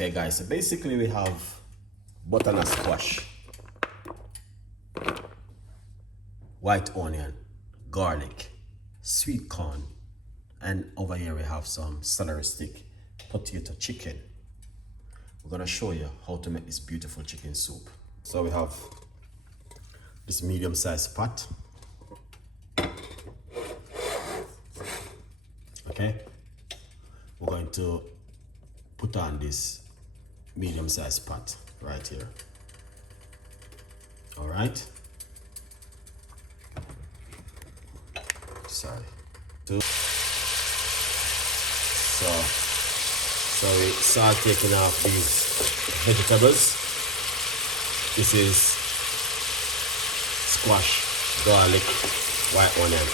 Okay guys, so basically we have butternut squash, white onion, garlic, sweet corn, and over here we have some celery stick, potato, chicken. We're gonna show you how to make this beautiful chicken soup. So we have this medium-sized pot. Okay, we're going to put on this medium-sized pot right here. All right. Sorry. So we start taking off these vegetables. This is squash, garlic, white onion.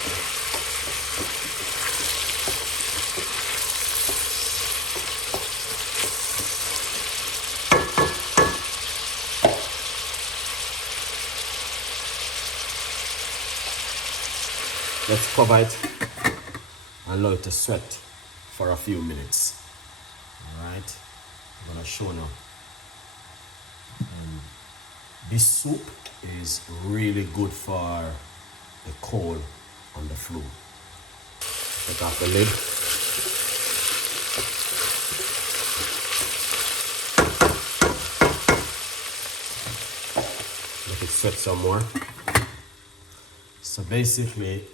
Let's cover it and allow it to sweat for a few minutes. All right, I'm gonna show now. This soup is really good for the cold and the flu. Take off the lid. Let it sweat some more. So basically,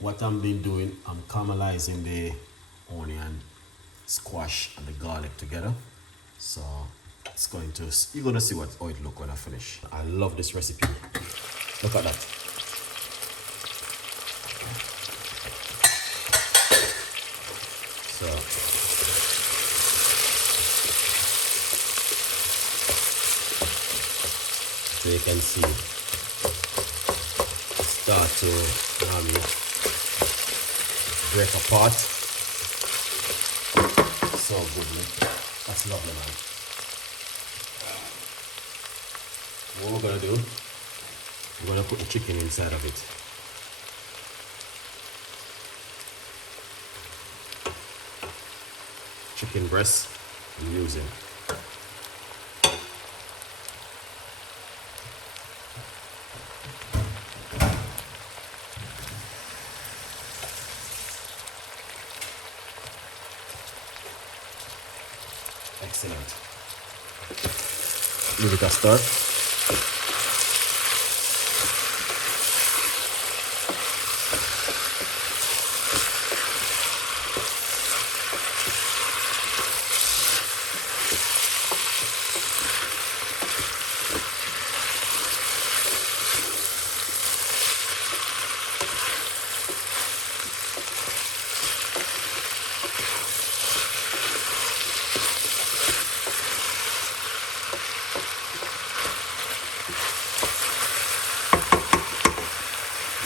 what I'm been doing, I'm caramelizing the onion, squash, and the garlic together. So it's going to, you're gonna see how it look when I finish. I love this recipe. Look at that. So you can see start to break apart. So good, man. That's lovely, man. What we're gonna do, we're gonna put the chicken inside of it. Chicken breast I'm using. Excellent. Give it a stir.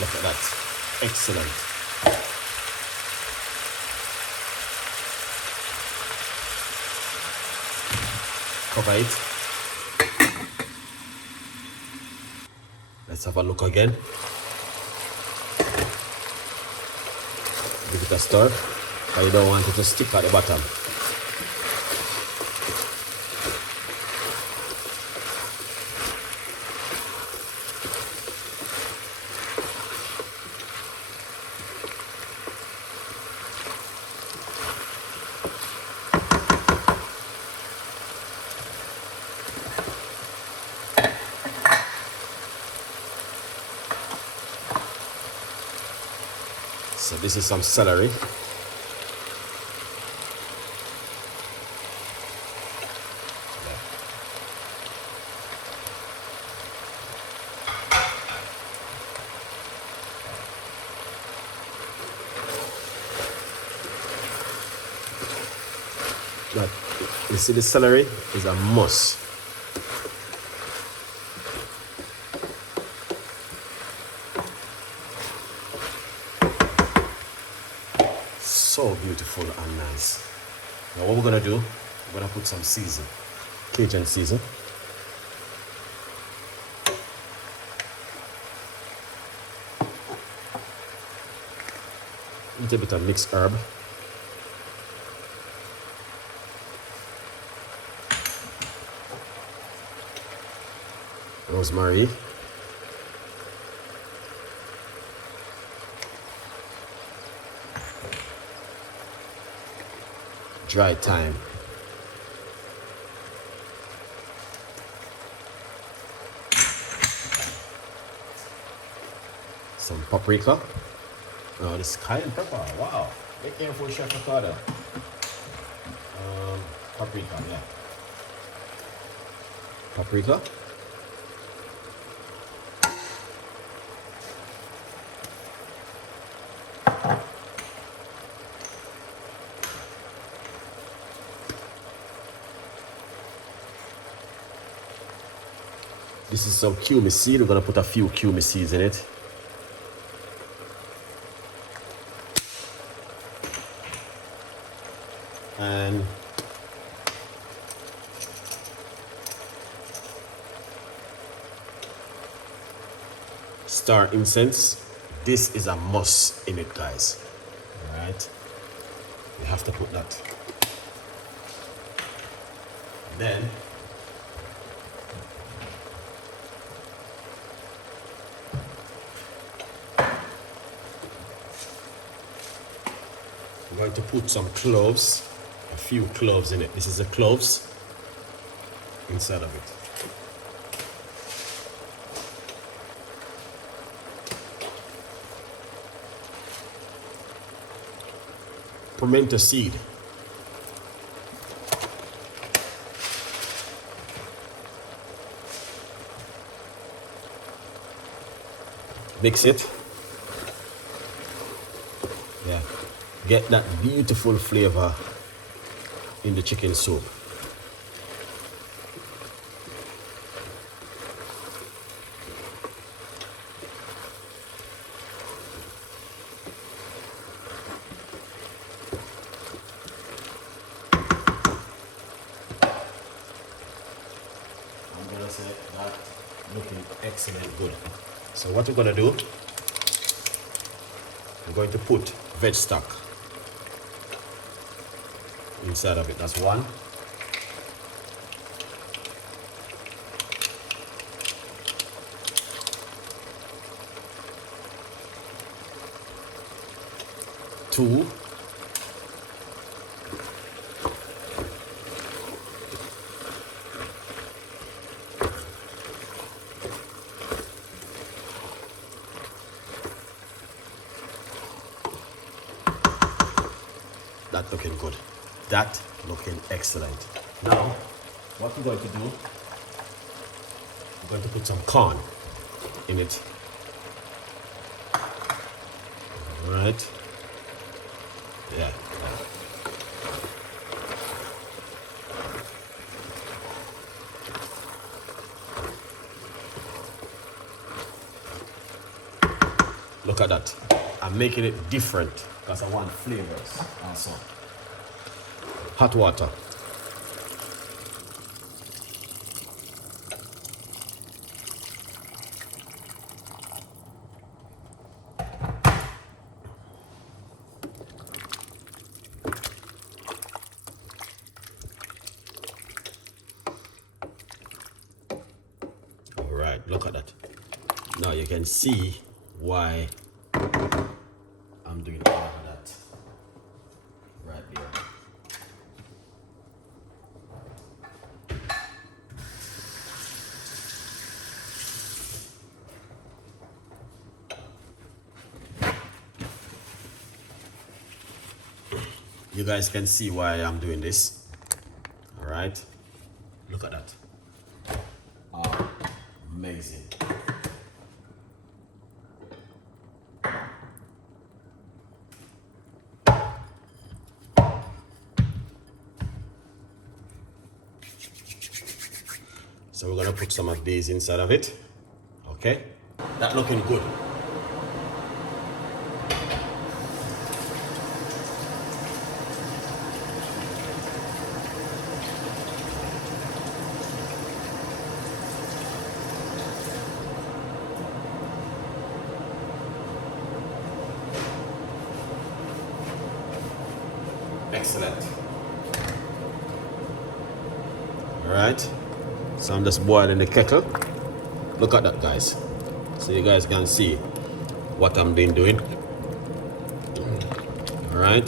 Look at that. Excellent. Cover it. Let's have a look again. Give it a stir. But you don't want it to stick at the bottom. So this is some celery. But you see, the celery is a must. So beautiful and nice. Now what we're gonna do, we're gonna put some season, Cajun season. A little bit of mixed herb. rosemary, dry thyme, some paprika. Oh, this cayenne pepper. Wow. Be careful, Chef Ricardo. Paprika, yeah. Paprika. This is some cumin seed. We're gonna put a few cumin seeds in it. And star incense. This is a must in it, guys. All right, we have to put that. Then we're going to put some cloves, a few cloves in it. This is the cloves inside of it. Pimento seed. Mix it. Yeah. Get that beautiful flavor in the chicken soup. I'm gonna say that looking excellent good. So what we're gonna do, we're going to put veg stock inside of it. That's one. Two. That looking good. That looking excellent. Now, what we're going to do, we're going to put some corn in it. All right. Yeah. Look at that. I'm making it different because I want flavors also. Hot water. All right, look at that. Now you can see why I'm doing all of that right there. You guys can see why I'm doing this. All right, look at that. Amazing. So we're gonna put some of these inside of it. Okay, that looking good. Excellent. All right, so I'm just boiling the kettle. Look at that, guys. So you guys can see what I'm been doing. All right,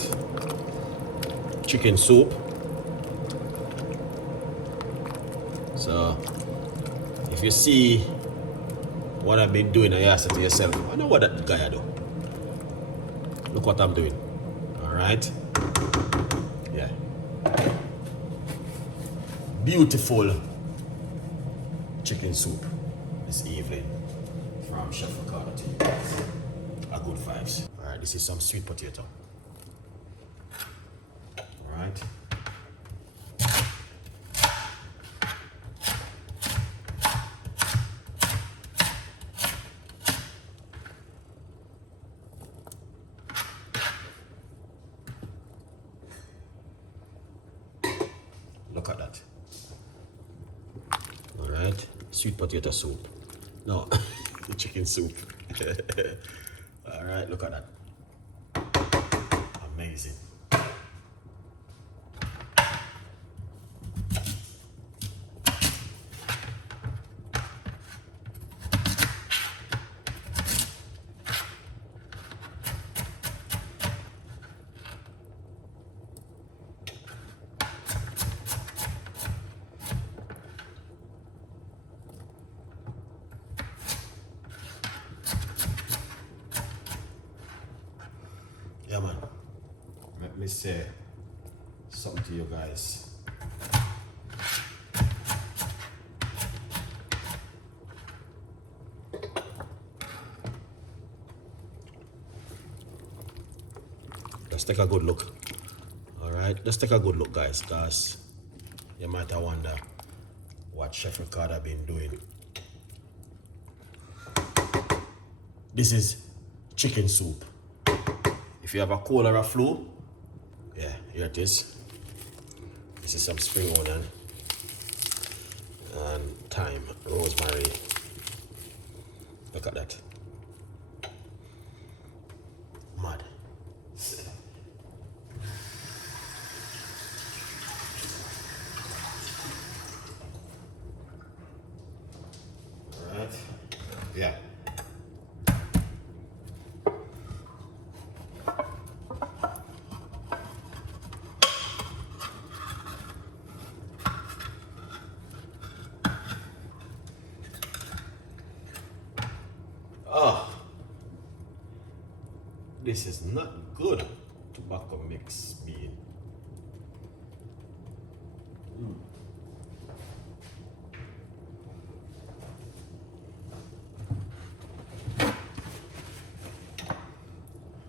chicken soup. So if you see what I've been doing, you ask it to yourself, I know what that guy do. Look what I'm doing. All right. Yeah. Beautiful chicken soup this evening from Chef Ricardo to you guys. A good vibes. All right, this is some sweet potato. All right. Look at that. All right, sweet potato soup. No, the chicken soup. All right, look at that. Amazing. Yeah, man. Let me say something to you guys. Let's take a good look. All right, let's take a good look, guys, because you might have wonder what Chef Ricardo been doing. This is chicken soup. If you have a cold or a flu, yeah, here it is. This is some spring onion and thyme, rosemary. Look at that. Mad. All right. Yeah. Oh, this is not good. Tobacco mix bean.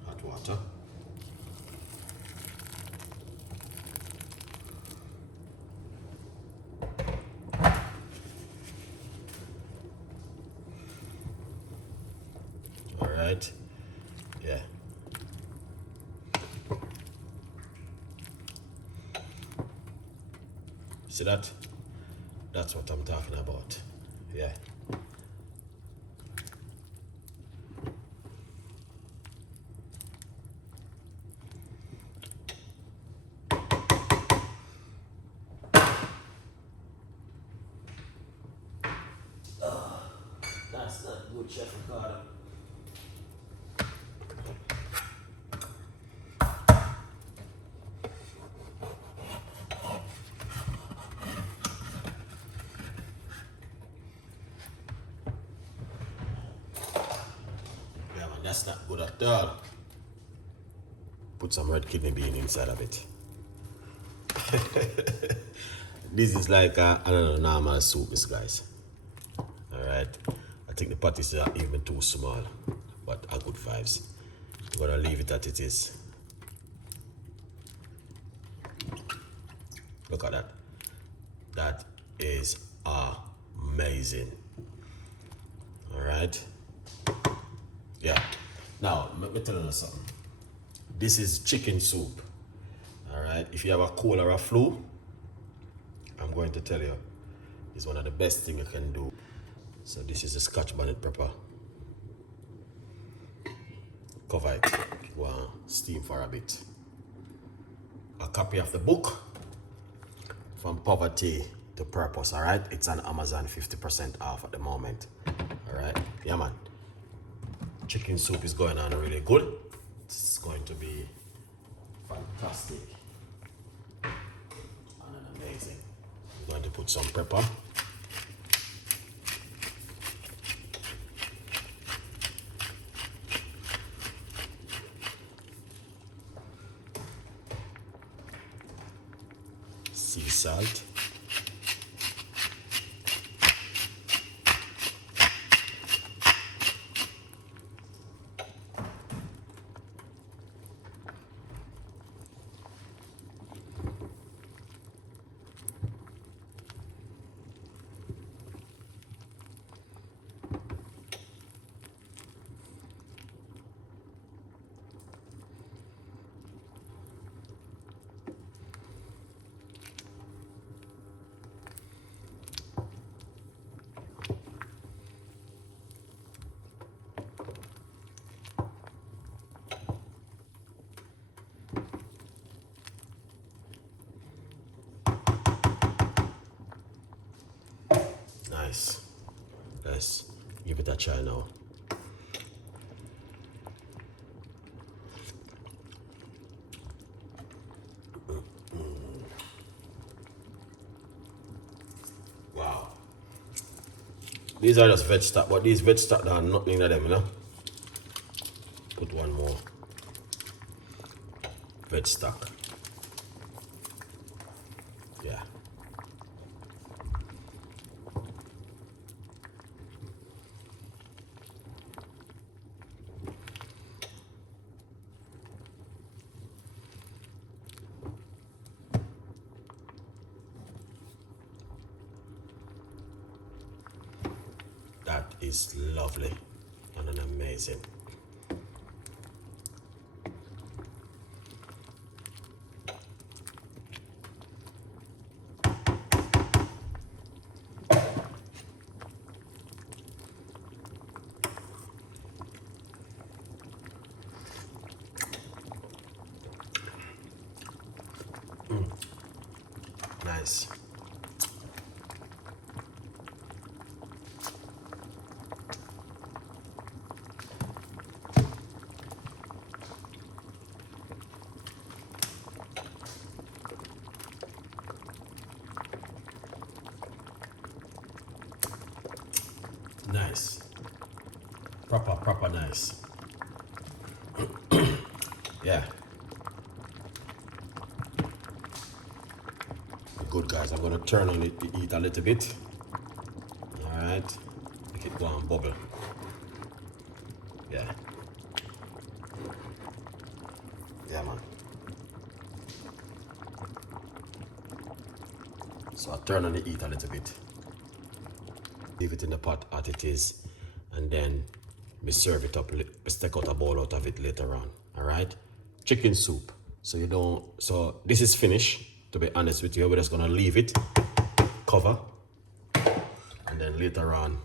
Hot water. All right. Yeah. See that? That's what I'm talking about. Yeah. That's not good, Chef Ricardo. Yeah, man, that's not good at all. Put some red kidney bean inside of it. This is like another normal soup, guys. Alright. I think the patties are even too small, but are good vibes. I'm gonna leave it as it is. Look at that. That is amazing. Alright. Yeah. Now, let me tell you something. This is chicken soup. Alright. If you have a cold or a flu, I'm going to tell you, it's one of the best things you can do. So this is a Scotch bonnet pepper. Cover it. Go on, steam for a bit. A copy of the book, From Poverty to purpose. All right, it's on Amazon, 50% off at the moment. All right, yeah man, chicken soup is going on really good. It's going to be fantastic and amazing. I'm going to put some pepper. Sea salt. Nice. Let's give it a try now. Wow. These are just veg stock, but these veg stock are nothing in them, you know. Put one more veg stock. Yeah. That is lovely and an amazing. Nice. Nice. Proper nice. Yeah. Good guys, I'm gonna turn on it to eat a little bit. Alright. Make it go and bubble. Yeah. Yeah man. So I'll turn on it, eat a little bit. Leave it in the pot as it is, and then we serve it up. Let's take out a bowl out of it later on. All right, chicken soup. So you don't. So this is finished. To be honest with you, we're just gonna leave it, cover, and then later on,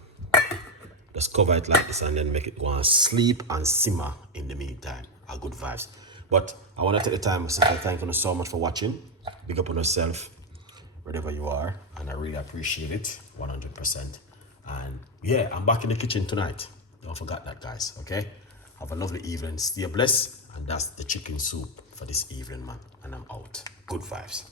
just cover it like this, and then make it go and sleep and simmer in the meantime. Are good vibes. But I want to take the time to say thank you so much for watching. Big up on yourself, wherever you are, and I really appreciate it 100%. And yeah, I'm back in the kitchen tonight. Don't forget that, guys. Okay, have a lovely evening, stay blessed, and that's the chicken soup for this evening, man. And I'm out. Good vibes.